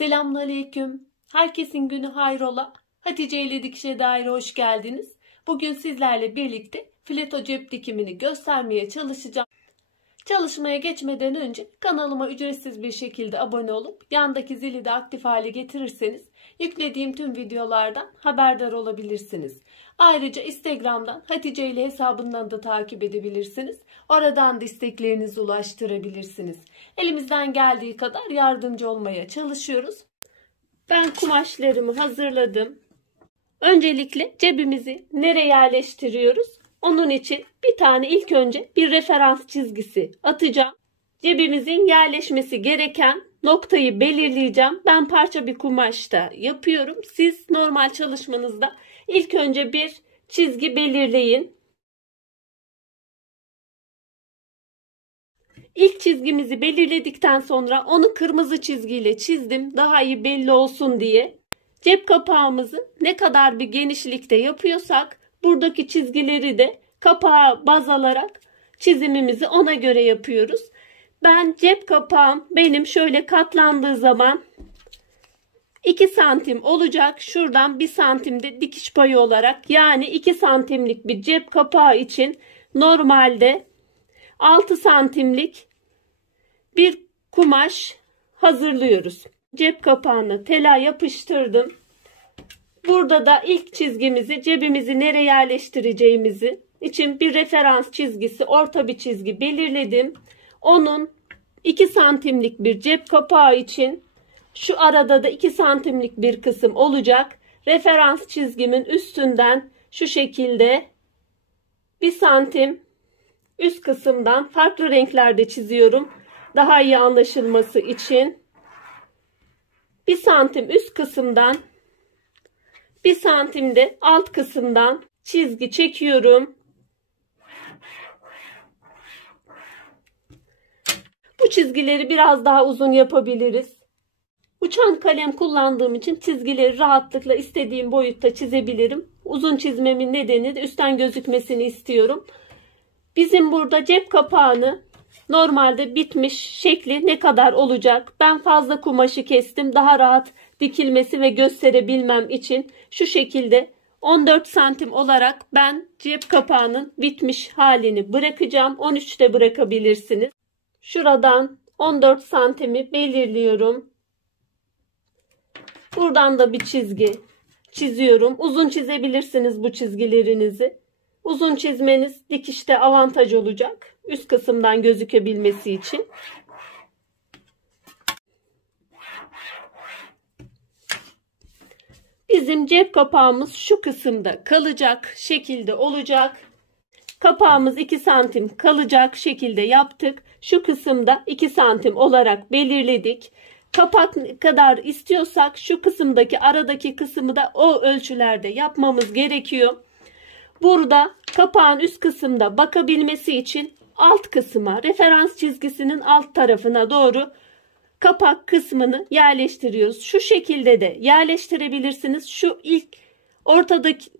Selamünaleyküm. Herkesin günü hayrola. Hatice ile Dikişe Dair'e hoş geldiniz. Bugün sizlerle birlikte fileto cep dikimini göstermeye çalışacağım. Çalışmaya geçmeden önce kanalıma ücretsiz bir şekilde abone olup yandaki zili de aktif hale getirirseniz yüklediğim tüm videolardan haberdar olabilirsiniz. Ayrıca Instagram'dan Hatice ile hesabından da takip edebilirsiniz. Oradan da isteklerinizi ulaştırabilirsiniz. Elimizden geldiği kadar yardımcı olmaya çalışıyoruz. Ben kumaşlarımı hazırladım. Öncelikle cebimizi nereye yerleştiriyoruz? Onun için bir tane ilk önce bir referans çizgisi atacağım. Cebimizin yerleşmesi gereken noktayı belirleyeceğim. Ben parça bir kumaşta yapıyorum. Siz normal çalışmanızda ilk önce bir çizgi belirleyin. İlk çizgimizi belirledikten sonra onu kırmızı çizgiyle çizdim. Daha iyi belli olsun diye. Cep kapağımızı ne kadar bir genişlikte yapıyorsak buradaki çizgileri de kapağa baz alarak çizimimizi ona göre yapıyoruz. Ben cep kapağım benim şöyle katlandığı zaman 2 santim olacak. Şuradan 1 santimde dikiş payı olarak, yani 2 santimlik bir cep kapağı için normalde 6 santimlik bir kumaş hazırlıyoruz. Cep kapağını tela yapıştırdım. Burada da ilk çizgimizi, cebimizi nereye yerleştireceğimizi için bir referans çizgisi, orta bir çizgi belirledim. Onun 2 santimlik bir cep kapağı için şu arada da 2 santimlik bir kısım olacak. Referans çizgimin üstünden şu şekilde 1 santim üst kısımdan farklı renklerde çiziyorum. Daha iyi anlaşılması için 1 santim üst kısımdan 1 santim de alt kısımdan çizgi çekiyorum. Bu çizgileri biraz daha uzun yapabiliriz. Uçan kalem kullandığım için çizgileri rahatlıkla istediğim boyutta çizebilirim. Uzun çizmemin nedeni de üstten gözükmesini istiyorum. Bizim burada cep kapağını normalde bitmiş şekli ne kadar olacak? Ben fazla kumaşı kestim. Daha rahat dikilmesi ve gösterebilmem için şu şekilde 14 santim olarak ben cep kapağının bitmiş halini bırakacağım. 13'te bırakabilirsiniz. Şuradan 14 santimi belirliyorum. Buradan da bir çizgi çiziyorum. Uzun çizebilirsiniz bu çizgilerinizi. Uzun çizmeniz dikişte avantaj olacak. Üst kısımdan gözükebilmesi için. Bizim cep kapağımız şu kısımda kalacak şekilde olacak. Kapağımız 2 santim kalacak şekilde yaptık. Şu kısımda 2 santim olarak belirledik. Kapak kadar istiyorsak şu kısımdaki aradaki kısmı da o ölçülerde yapmamız gerekiyor. Burada kapağın üst kısımda bakabilmesi için alt kısma, referans çizgisinin alt tarafına doğru kapak kısmını yerleştiriyoruz. Şu şekilde de yerleştirebilirsiniz. Şu ilk ortadaki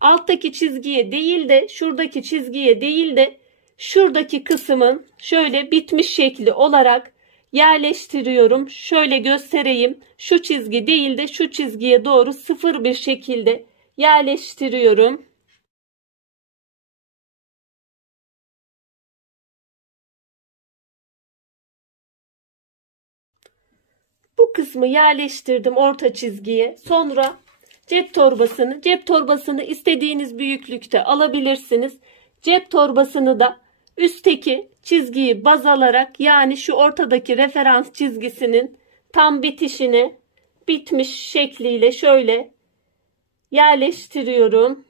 alttaki çizgiye değil de şuradaki çizgiye değil de şuradaki kısmın şöyle bitmiş şekli olarak yerleştiriyorum. Şöyle göstereyim. Şu çizgi değil de şu çizgiye doğru sıfır bir şekilde yerleştiriyorum. Bu kısmı yerleştirdim orta çizgiye. Sonra cep torbasını istediğiniz büyüklükte alabilirsiniz. Cep torbasını da üstteki çizgiyi baz alarak, yani şu ortadaki referans çizgisinin tam bitişine bitmiş şekliyle şöyle yerleştiriyorum.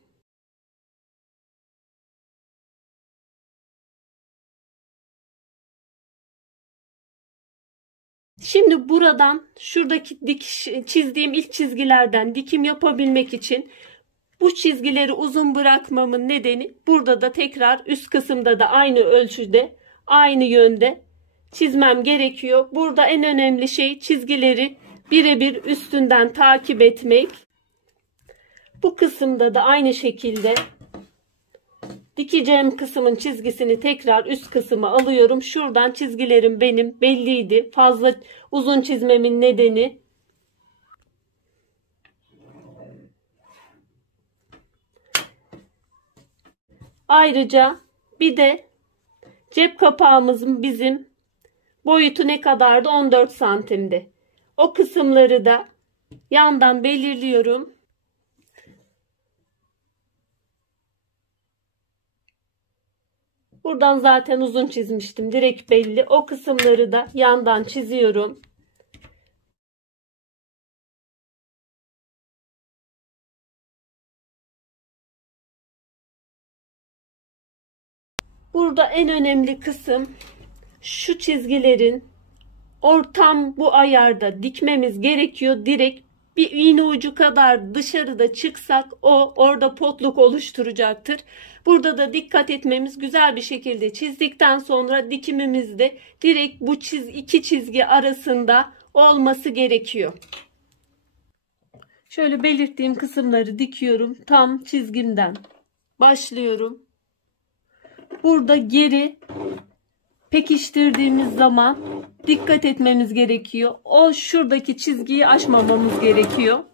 Şimdi buradan şuradaki çizdiğim ilk çizgilerden dikim yapabilmek için bu çizgileri uzun bırakmamın nedeni, burada da tekrar üst kısımda da aynı ölçüde, aynı yönde çizmem gerekiyor. Burada en önemli şey çizgileri birebir üstünden takip etmek. Bu kısımda da aynı şekilde dikeceğim kısmın çizgisini tekrar üst kısma alıyorum. Şuradan çizgilerim benim belliydi. Fazla uzun çizmemin nedeni Ayrıca bir de cep kapağımızın bizim boyutu ne kadardı? 14 santimdi. O kısımları da yandan belirliyorum. Buradan zaten uzun çizmiştim. Direkt belli. O kısımları da yandan çiziyorum. Burada en önemli kısım şu çizgilerin ortam bu ayarda dikmemiz gerekiyor. Direkt bir iğne ucu kadar dışarıda çıksak o orada potluk oluşturacaktır. Burada da dikkat etmemiz, güzel bir şekilde çizdikten sonra dikimimizde direkt bu iki çizgi arasında olması gerekiyor. Şöyle belirttiğim kısımları dikiyorum. Tam çizgimden başlıyorum. Burada geri pekiştirdiğimiz zaman dikkat etmemiz gerekiyor. O şuradaki çizgiyi aşmamamız gerekiyor.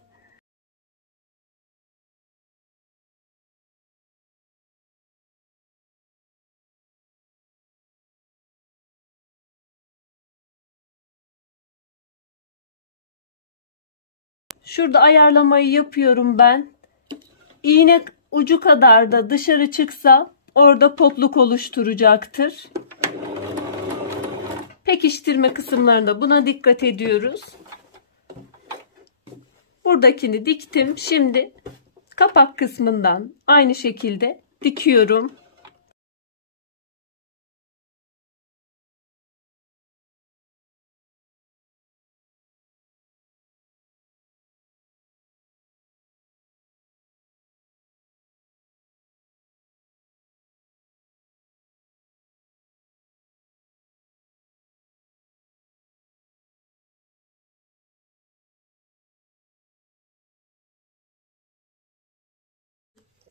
Şurada ayarlamayı yapıyorum ben. İğne ucu kadar da dışarı çıksa orada potluk oluşturacaktır. Pekiştirme kısımlarında buna dikkat ediyoruz. Buradakini diktim. Şimdi kapak kısmından aynı şekilde dikiyorum.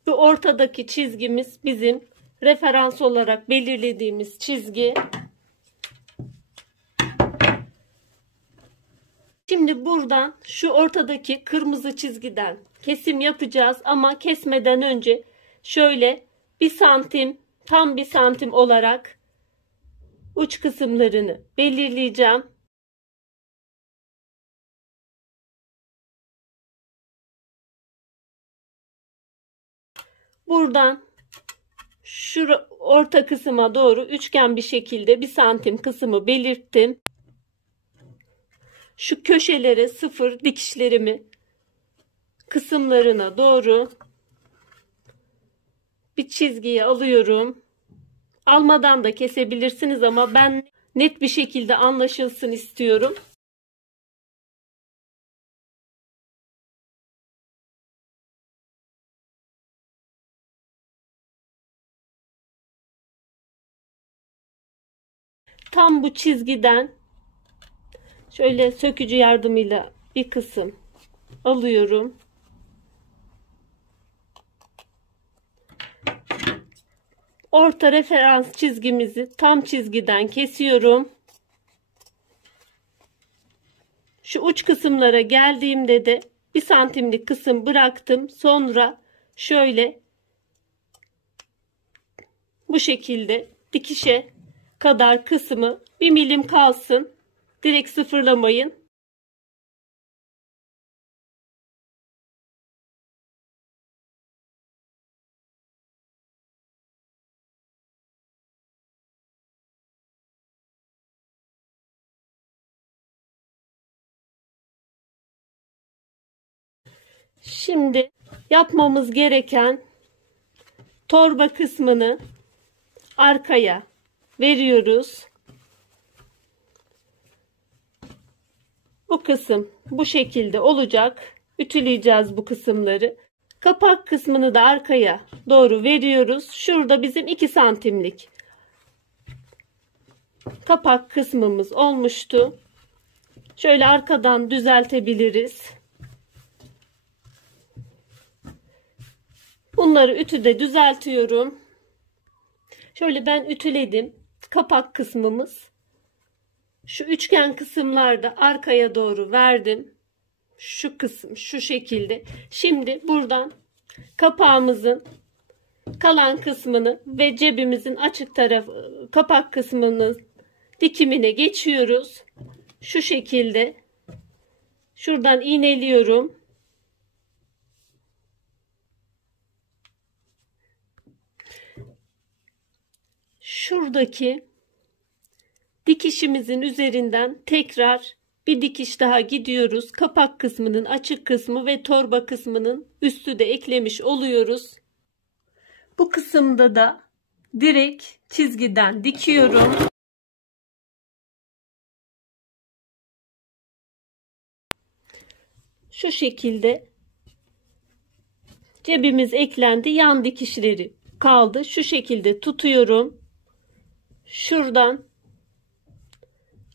Bu ortadaki çizgimiz bizim referans olarak belirlediğimiz çizgi. Şimdi buradan şu ortadaki kırmızı çizgiden kesim yapacağız ama kesmeden önce şöyle 1 santim, tam 1 santim olarak uç kısımlarını belirleyeceğim. Buradan şu orta kısma doğru üçgen bir şekilde 1 santim kısmı belirttim. Şu köşelere 0 dikişlerimi kısımlarına doğru bir çizgiyi alıyorum. Almadan da kesebilirsiniz ama ben net bir şekilde anlaşılsın istiyorum. Tam bu çizgiden şöyle sökücü yardımıyla bir kısım alıyorum. Orta referans çizgimizi tam çizgiden kesiyorum. Şu uç kısımlara geldiğimde de 1 santimlik kısım bıraktım. Sonra şöyle bu şekilde dikişe kadar kısmı 1 milim kalsın. Direkt sıfırlamayın. Şimdi yapmamız gereken torba kısmını arkaya veriyoruz. Bu kısım bu şekilde olacak. Ütüleyeceğiz bu kısımları. Kapak kısmını da arkaya doğru veriyoruz. Şurada bizim 2 santimlik kapak kısmımız olmuştu. Şöyle arkadan düzeltebiliriz. Bunları ütüde düzeltiyorum. Şöyle ben ütüledim. Kapak kısmımız. Şu üçgen kısımlarda arkaya doğru verdim. Şu kısım şu şekilde. Şimdi buradan kapağımızın kalan kısmını ve cebimizin açık tarafı, kapak kısmının dikimine geçiyoruz. Şu şekilde şuradan iğneliyorum. Şuradaki dikişimizin üzerinden tekrar bir dikiş daha gidiyoruz. Kapak kısmının açık kısmı ve torba kısmının üstü de eklemiş oluyoruz. Bu kısımda da direkt çizgiden dikiyorum. Şu şekilde cebimiz eklendi. Yan dikişleri kaldı. Şu şekilde tutuyorum. Şuradan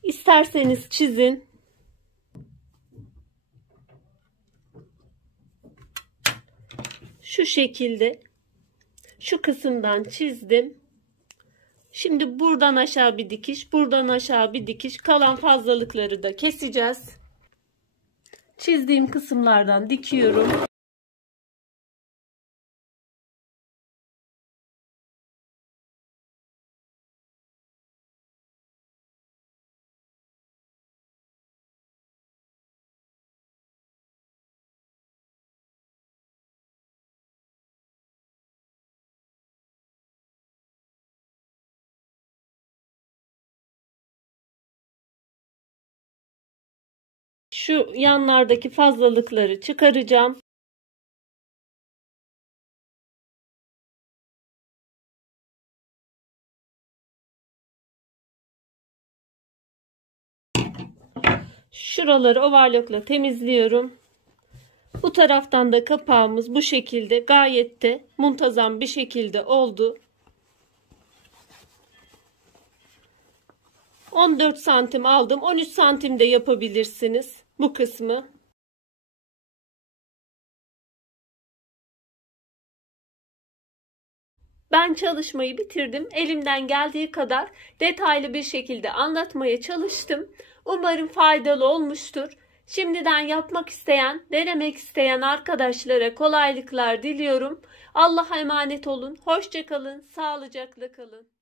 isterseniz çizin. Şu şekilde şu kısımdan çizdim. Şimdi buradan aşağı bir dikiş, buradan aşağı bir dikiş. Kalan fazlalıkları da keseceğiz. Çizdiğim kısımlardan dikiyorum. Şu yanlardaki fazlalıkları çıkaracağım. Şuraları overlockla temizliyorum. Bu taraftan da kapağımız bu şekilde gayet de muntazam bir şekilde oldu. 14 santim aldım. 13 santim de yapabilirsiniz bu kısmı. Ben çalışmayı bitirdim. Elimden geldiği kadar detaylı bir şekilde anlatmaya çalıştım. Umarım faydalı olmuştur. Şimdiden yapmak isteyen, denemek isteyen arkadaşlara kolaylıklar diliyorum. Allah'a emanet olun. Hoşça kalın, sağlıcakla kalın.